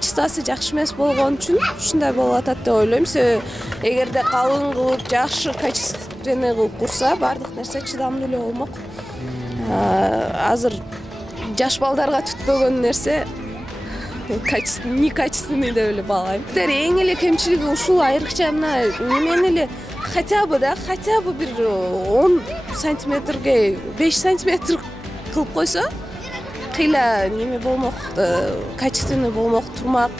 качествосы жакшы эмес болгон үчүн ушундай болуп атат деп ойлойм. Себеби эгерде калың кылып, жакшы качественный кылып курса, баардык нерсе чыдамдуу эле болмок. Азыр жаш балдарга түтпөгөн нерсе некачественный деп эле баалайм. Эң эле кемчилиги ушул, айрыкча мына немени эле хотя бы бир 10 сантиметрге 5 сантиметр кылып койсо, кыйла неме болмок, качественный болмок, турмак.